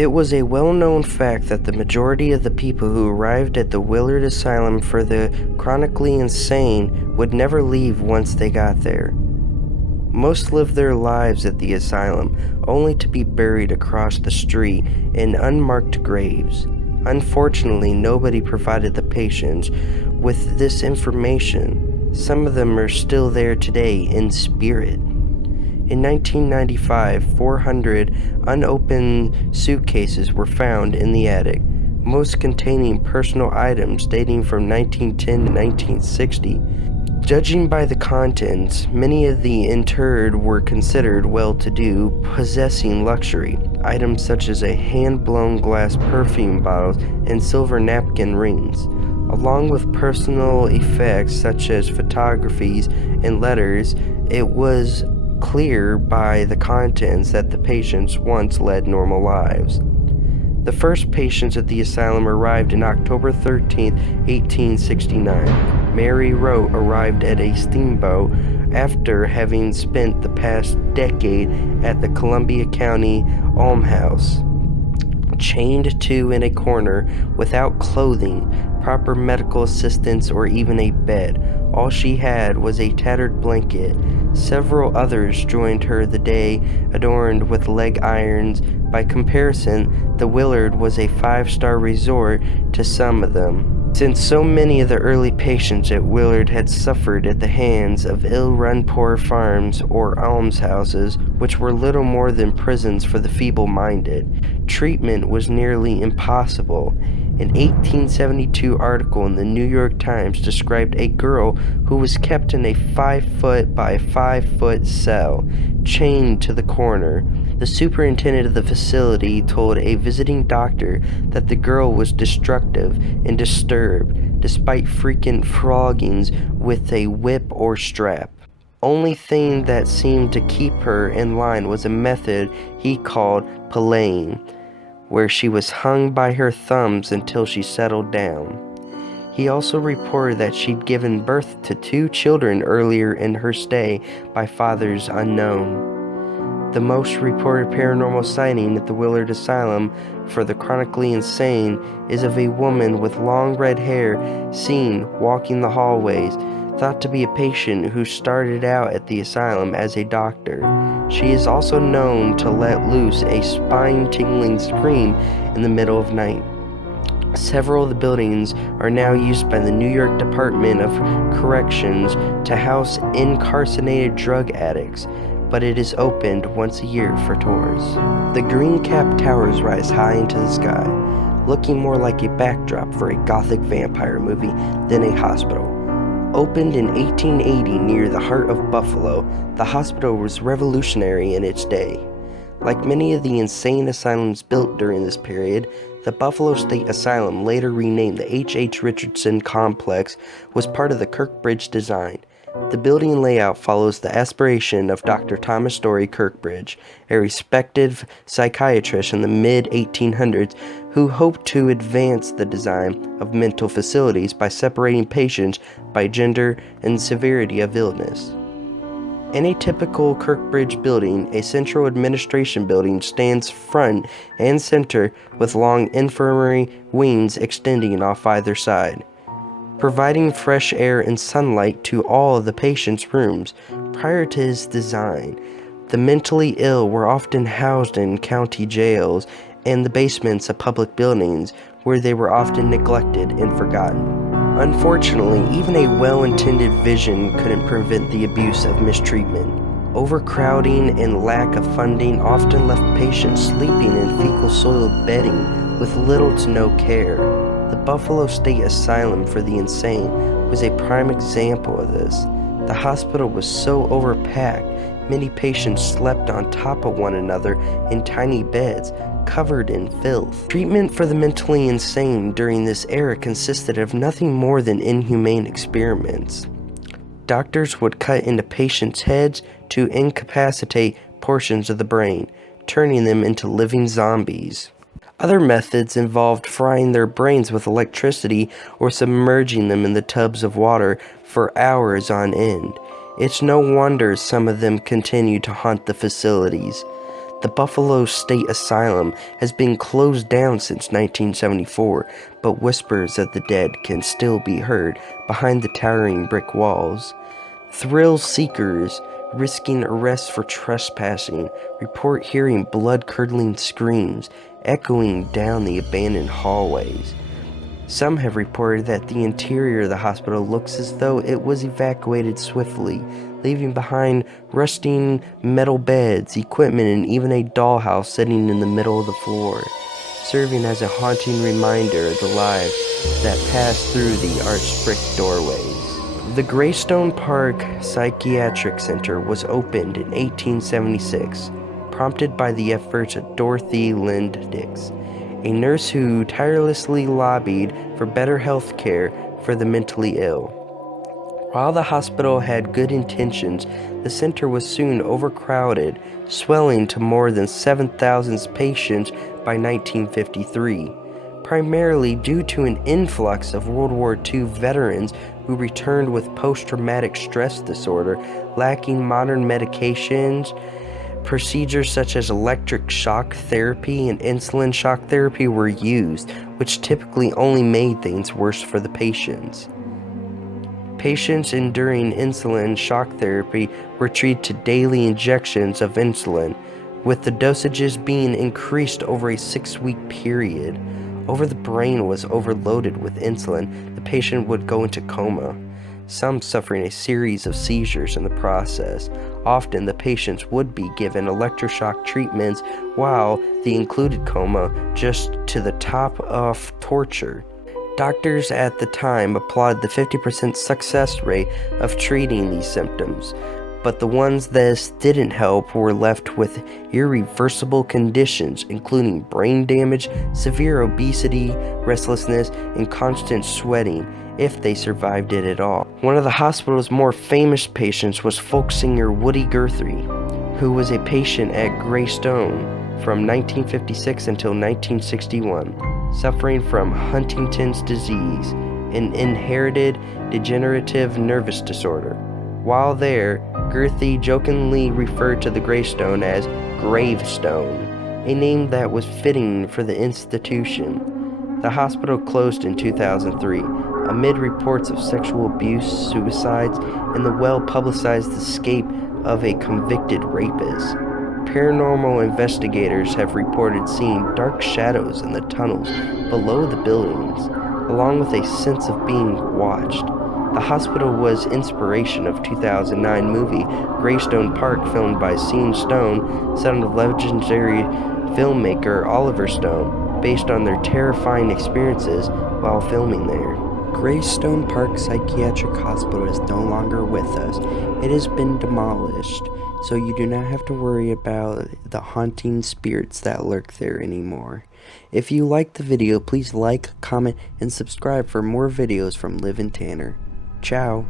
It was a well-known fact that the majority of the people who arrived at the Willard Asylum for the chronically insane would never leave once they got there. Most lived their lives at the asylum, only to be buried across the street in unmarked graves. Unfortunately, nobody provided the patients with this information. Some of them are still there today in spirit. In 1995, 400 unopened suitcases were found in the attic, most containing personal items dating from 1910 to 1960. Judging by the contents, many of the interred were considered well-to-do, possessing luxury. Items such as a hand-blown glass perfume bottles and silver napkin rings, along with personal effects such as photographies and letters. It was clear by the contents that the patients once led normal lives. The first patients at the asylum arrived on October 13, 1869. Mary Rote arrived at a steamboat after having spent the past decade at the Columbia County almshouse, chained in a corner without clothing, proper medical assistance, or even a bed. All she had was a tattered blanket. Several others joined her the day, adorned with leg irons. By comparison, the Willard was a 5-star resort to some of them, since so many of the early patients at Willard had suffered at the hands of ill-run poor farms or almshouses, which were little more than prisons for the feeble-minded. Treatment was nearly impossible. An 1872 article in the New York Times described a girl who was kept in a 5-foot by 5-foot cell, chained to the corner. The superintendent of the facility told a visiting doctor that the girl was destructive and disturbed, despite frequent floggings with a whip or strap. Only thing that seemed to keep her in line was a method he called pillaying, where she was hung by her thumbs until she settled down. He also reported that she'd given birth to 2 children earlier in her stay by fathers unknown. The most reported paranormal sighting at the Willard Asylum for the chronically insane is of a woman with long red hair seen walking the hallways, thought to be a patient who started out at the asylum as a doctor. She is also known to let loose a spine-tingling scream in the middle of night. Several of the buildings are now used by the New York Department of Corrections to house incarcerated drug addicts, but it is opened once a year for tours. The green-capped towers rise high into the sky, looking more like a backdrop for a gothic vampire movie than a hospital. Opened in 1880 near the heart of Buffalo, the hospital was revolutionary in its day. Like many of the insane asylums built during this period, the Buffalo State Asylum, later renamed the H. Richardson Complex, was part of the Kirkbridge design. The building layout follows the aspiration of Dr. Thomas Story Kirkbridge, a respected psychiatrist in the mid-1800s who hoped to advance the design of mental facilities by separating patients by gender and severity of illness. In a typical Kirkbridge building, a central administration building stands front and center with long infirmary wings extending off either side, providing fresh air and sunlight to all of the patients' rooms. Prior to his design, the mentally ill were often housed in county jails and the basements of public buildings, where they were often neglected and forgotten. Unfortunately, even a well-intended vision couldn't prevent the abuse of mistreatment. Overcrowding and lack of funding often left patients sleeping in fecal-soiled bedding with little to no care. The Buffalo State Asylum for the Insane was a prime example of this. The hospital was so overpacked, many patients slept on top of one another in tiny beds, covered in filth. Treatment for the mentally insane during this era consisted of nothing more than inhumane experiments. Doctors would cut into patients' heads to incapacitate portions of the brain, turning them into living zombies. Other methods involved frying their brains with electricity or submerging them in the tubs of water for hours on end. It's no wonder some of them continue to haunt the facilities. The Buffalo State Asylum has been closed down since 1974, but whispers of the dead can still be heard behind the towering brick walls. Thrill seekers risking arrest for trespassing report hearing blood-curdling screams echoing down the abandoned hallways. Some have reported that the interior of the hospital looks as though it was evacuated swiftly, leaving behind rusting metal beds, equipment, and even a dollhouse sitting in the middle of the floor, serving as a haunting reminder of the lives that passed through the arched brick doorways. The Greystone Park Psychiatric Center was opened in 1876, prompted by the efforts of Dorothy Lind Dix, a nurse who tirelessly lobbied for better health care for the mentally ill. While the hospital had good intentions, the center was soon overcrowded, swelling to more than 7,000 patients by 1953, primarily due to an influx of World War II veterans who returned with post-traumatic stress disorder, lacking modern medications. Procedures such as electric shock therapy and insulin shock therapy were used, which typically only made things worse for the patients. Patients enduring insulin shock therapy were treated to daily injections of insulin, with the dosages being increased over a 6-week period. Over the brain was overloaded with insulin, the patient would go into coma, some suffering a series of seizures in the process. Often the patients would be given electroshock treatments while the included coma, just to the top of torture. Doctors at the time applauded the 50% success rate of treating these symptoms, but the ones that didn't help were left with irreversible conditions, including brain damage, severe obesity, restlessness, and constant sweating, if they survived it at all. One of the hospital's more famous patients was folk singer Woody Guthrie, who was a patient at Greystone from 1956 until 1961, suffering from Huntington's disease, an inherited degenerative nervous disorder. While there, Guthrie jokingly referred to the gravestone as Gravestone, a name that was fitting for the institution. The hospital closed in 2003, amid reports of sexual abuse, suicides, and the well-publicized escape of a convicted rapist. Paranormal investigators have reported seeing dark shadows in the tunnels below the buildings, along with a sense of being watched. The hospital was inspiration of 2009 movie Greystone Park, filmed by Sean Stone, son of legendary filmmaker Oliver Stone, based on their terrifying experiences while filming there. Greystone Park Psychiatric Hospital is no longer with us. It has been demolished, so you do not have to worry about the haunting spirits that lurk there anymore. If you liked the video, please like, comment, and subscribe for more videos from Liv and Tanner. Ciao.